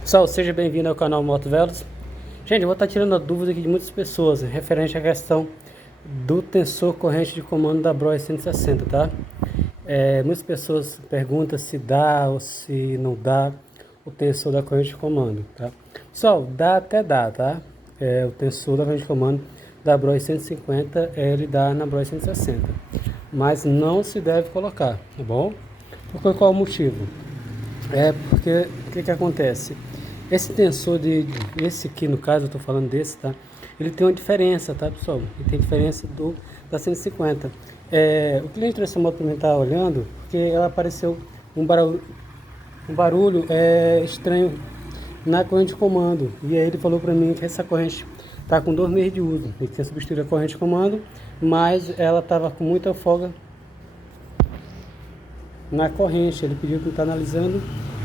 Pessoal, seja bem-vindo ao canal Moto Veloz. Gente, eu vou estar tirando a dúvida aqui de muitas pessoas, referente à questão do tensor corrente de comando da Bros 160, tá? Muitas pessoas perguntam se dá ou se não dá o tensor da corrente de comando, tá? Pessoal, dá até dá, tá? O tensor da corrente de comando da Bros 150, ele dá na Bros 160, mas não se deve colocar, tá bom? Por qual o motivo? Porque o que acontece? Esse tensor esse aqui no caso, eu estou falando desse, tá? Ele tem uma diferença, tá, pessoal? Ele tem diferença da 150. O cliente dessa moto também está olhando, porque ela apareceu um barulho estranho na corrente de comando. E aí ele falou para mim que essa corrente está com 2 meses de uso. Ele tinha substituído a corrente de comando, mas ela estava com muita folga na corrente. Ele pediu para estar analisando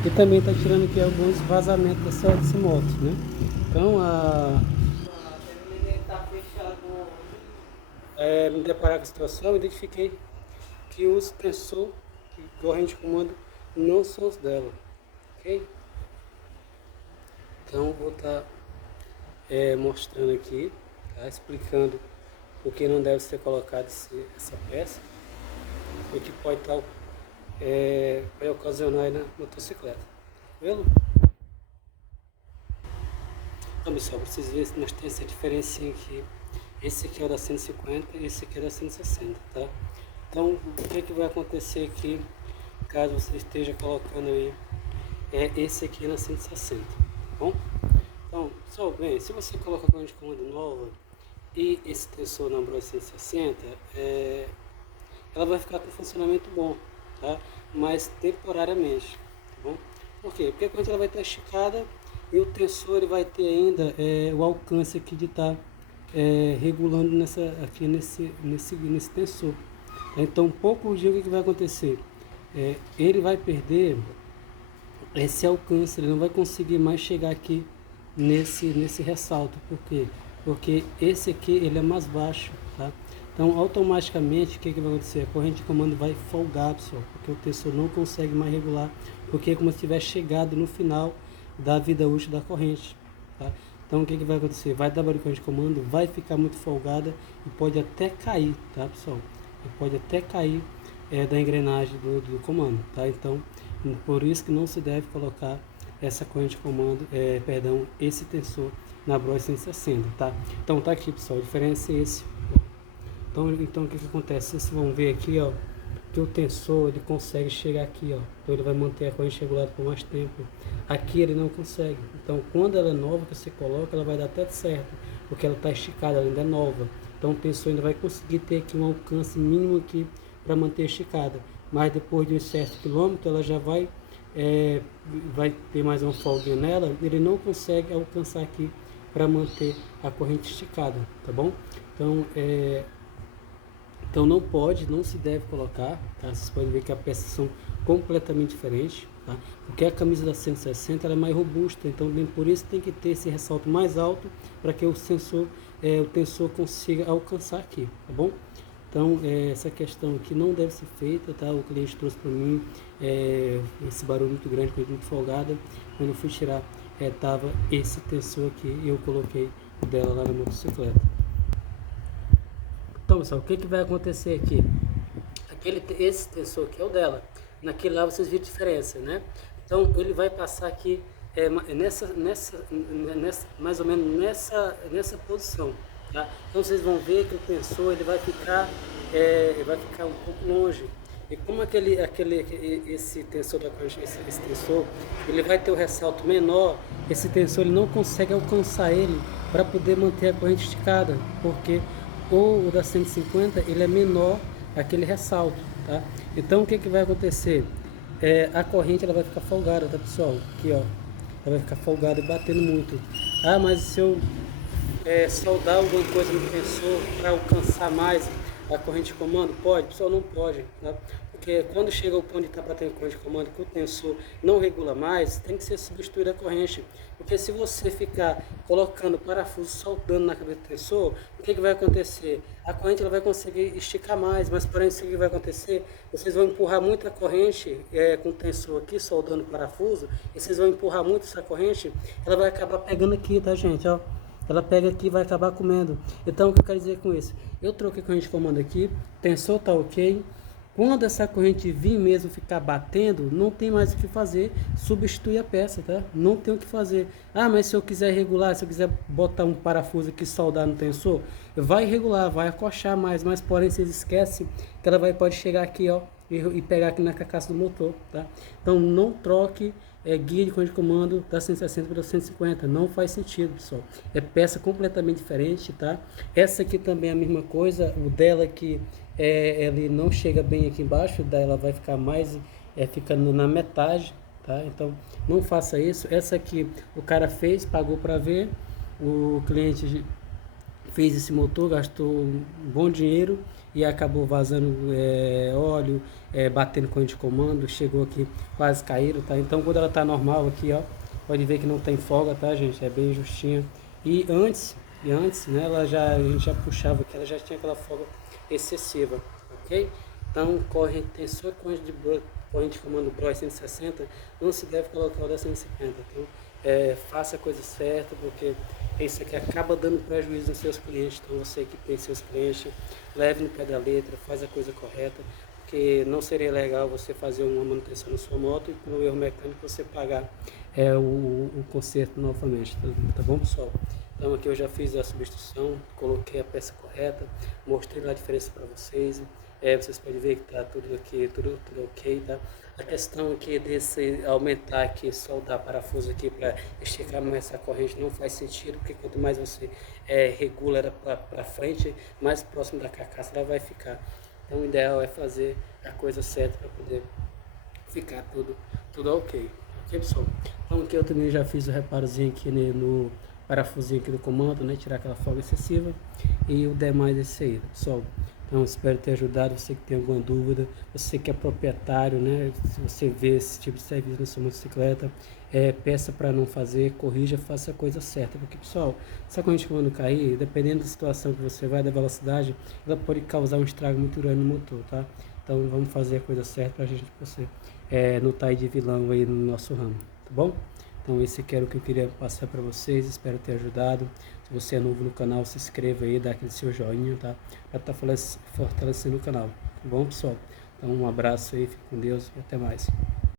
e também está tirando aqui alguns vazamentos dessa moto, né? Então, me deparar com a situação, identifiquei que os tensor e corrente de comando não são os dela, ok? Então, vou estar mostrando aqui, tá? Explicando o que não deve ser colocado essa peça, o que pode estar vai ocasionar aí na motocicleta, tranquilo? Então, pessoal, vocês verem se nós temos essa diferença aqui. Esse aqui é o da 150 e esse aqui é da 160, tá? Então, o que vai acontecer aqui, caso você esteja colocando aí, esse aqui na 160, tá bom? Então, pessoal, bem, se você coloca a corrente de comando nova e esse tensor na Bros 160, ela vai ficar com funcionamento bom, tá? Mas temporariamente, tá bom? Por quê? Porque a corrente ela vai estar esticada e o tensor ele vai ter ainda o alcance aqui de estar regulando nesse tensor. Então, pouco dia o que vai acontecer? Ele vai perder esse alcance, ele não vai conseguir mais chegar aqui nesse ressalto. Por quê? Porque esse aqui ele é mais baixo, tá? Então, automaticamente, o que vai acontecer? A corrente de comando vai folgar, pessoal, porque o tensor não consegue mais regular, porque é como se tivesse chegado no final da vida útil da corrente, tá? Então, o que vai acontecer? Vai dar barulho com a corrente de comando, vai ficar muito folgada e pode até cair, tá, pessoal? E pode até cair da engrenagem do comando, tá? Então, por isso que não se deve colocar essa corrente de comando, esse tensor na Bros 160, tá? Então, tá aqui, pessoal, a diferença é esse. Então o que acontece? Vocês vão ver aqui, ó, que o tensor ele consegue chegar aqui, ó. Então ele vai manter a corrente regulada por mais tempo. Aqui ele não consegue. Então quando ela é nova que você coloca, ela vai dar até certo, porque ela está esticada, ela ainda é nova. Então o tensor ainda vai conseguir ter aqui um alcance mínimo aqui para manter esticada. Mas depois de um certo quilômetro, ela já vai ter mais uma folguinha nela. Ele não consegue alcançar aqui para manter a corrente esticada, tá bom? Então não se deve colocar, tá? Vocês podem ver que as peças são completamente diferentes, tá? Porque a camisa da 160 ela é mais robusta, então por isso tem que ter esse ressalto mais alto para que o tensor consiga alcançar aqui, tá bom? Então essa questão aqui não deve ser feita, tá? O cliente trouxe para mim esse barulho muito grande, muito folgada. Quando eu fui tirar, tava esse tensor aqui e eu coloquei dela lá na motocicleta. Então, pessoal, o que vai acontecer aqui? Esse tensor aqui é o dela. Naquele lá vocês viram a diferença, né? Então, ele vai passar aqui mais ou menos nessa posição, tá? Então, vocês vão ver que o tensor ele vai ficar um pouco longe. E como esse tensor da corrente, esse tensor, ele vai ter o ressalto menor, esse tensor ele não consegue alcançar ele para poder manter a corrente esticada, porque o da 150 ele é menor aquele ressalto, tá? Então o que vai acontecer? A corrente ela vai ficar folgada, tá, pessoal? Aqui, ó, ela vai ficar folgada e batendo muito. Ah, mas se eu soldar alguma coisa no tensor para alcançar mais a corrente de comando? Pode, pessoal, não pode, tá? porque quando chega o ponto de estar batendo corrente de comando que o tensor não regula mais, tem que ser substituída a corrente. Porque se você ficar colocando parafuso, soltando na cabeça do tensor, o que vai acontecer? A corrente ela vai conseguir esticar mais, mas porém isso que vai acontecer, vocês vão empurrar muito a corrente com o tensor aqui, soldando o parafuso, e vocês vão empurrar muito essa corrente, ela vai acabar pegando aqui, tá gente, ó. Ela pega aqui e vai acabar comendo. Então o que eu quero dizer com isso? Eu troquei a corrente de comando aqui, tensor tá ok. Quando essa corrente vir mesmo ficar batendo, não tem mais o que fazer, substitui a peça, tá? Não tem o que fazer. Ah, mas se eu quiser regular, se eu quiser botar um parafuso aqui, soldar no tensor, vai regular, vai acochar mais, mas porém vocês esquecem que ela pode chegar aqui, ó, e pegar aqui na carcaça do motor, tá? Então não troque guia de corrente de comando da 160 para 150, não faz sentido, pessoal. É peça completamente diferente, tá? Essa aqui também é a mesma coisa, o dela aqui ele não chega bem aqui embaixo, daí ela vai ficar mais ficando na metade, tá? Então não faça isso. Essa aqui o cara fez, pagou para ver, o cliente fez esse motor, gastou um bom dinheiro e acabou vazando óleo, batendo corrente de comando, chegou aqui, quase caíram, tá? Então quando ela tá normal aqui, ó, pode ver que não tem folga, tá, gente? É bem justinha. E antes, né, a gente já puxava aqui, ela já tinha aquela folga excessiva, ok? Então, tensor corrente de comando Bros 160 não se deve colocar o da 150. Então, faça a coisa certa, porque isso aqui acaba dando prejuízo nos seus clientes. Então, você que tem seus clientes, leve no pé da letra, faz a coisa correta, porque não seria legal você fazer uma manutenção na sua moto e pelo erro mecânico você pagar o conserto novamente, tá bom, pessoal? Então aqui eu já fiz a substituição, coloquei a peça correta, mostrei lá a diferença para vocês. Vocês podem ver que está tudo aqui, tudo ok, tá? A questão aqui desse aumentar aqui, soldar parafuso aqui para esticar mais essa corrente não faz sentido, porque quanto mais você regula ela para frente, mais próximo da carcaça ela vai ficar. Então o ideal é fazer a coisa certa para poder ficar tudo ok. Ok, pessoal? Então aqui eu também já fiz o reparozinho aqui no parafusinho aqui do comando, né? Tirar aquela folga excessiva e o demais desse aí, pessoal. Então espero ter ajudado você que tem alguma dúvida, você que é proprietário, né? Se você vê esse tipo de serviço na sua motocicleta, peça para não fazer, corrija, faça a coisa certa, porque pessoal, essa corrente de comando cair, dependendo da situação que você vai, da velocidade, ela pode causar um estrago muito grande no motor, tá? Então vamos fazer a coisa certa para a gente poder não estar aí de vilão aí no nosso ramo, tá bom? Então esse aqui era o que eu queria passar para vocês, espero ter ajudado. Se você é novo no canal, se inscreva aí, dá aquele seu joinha, tá? Para estar fortalecendo o canal, tá bom, pessoal? Então um abraço aí, fique com Deus e até mais.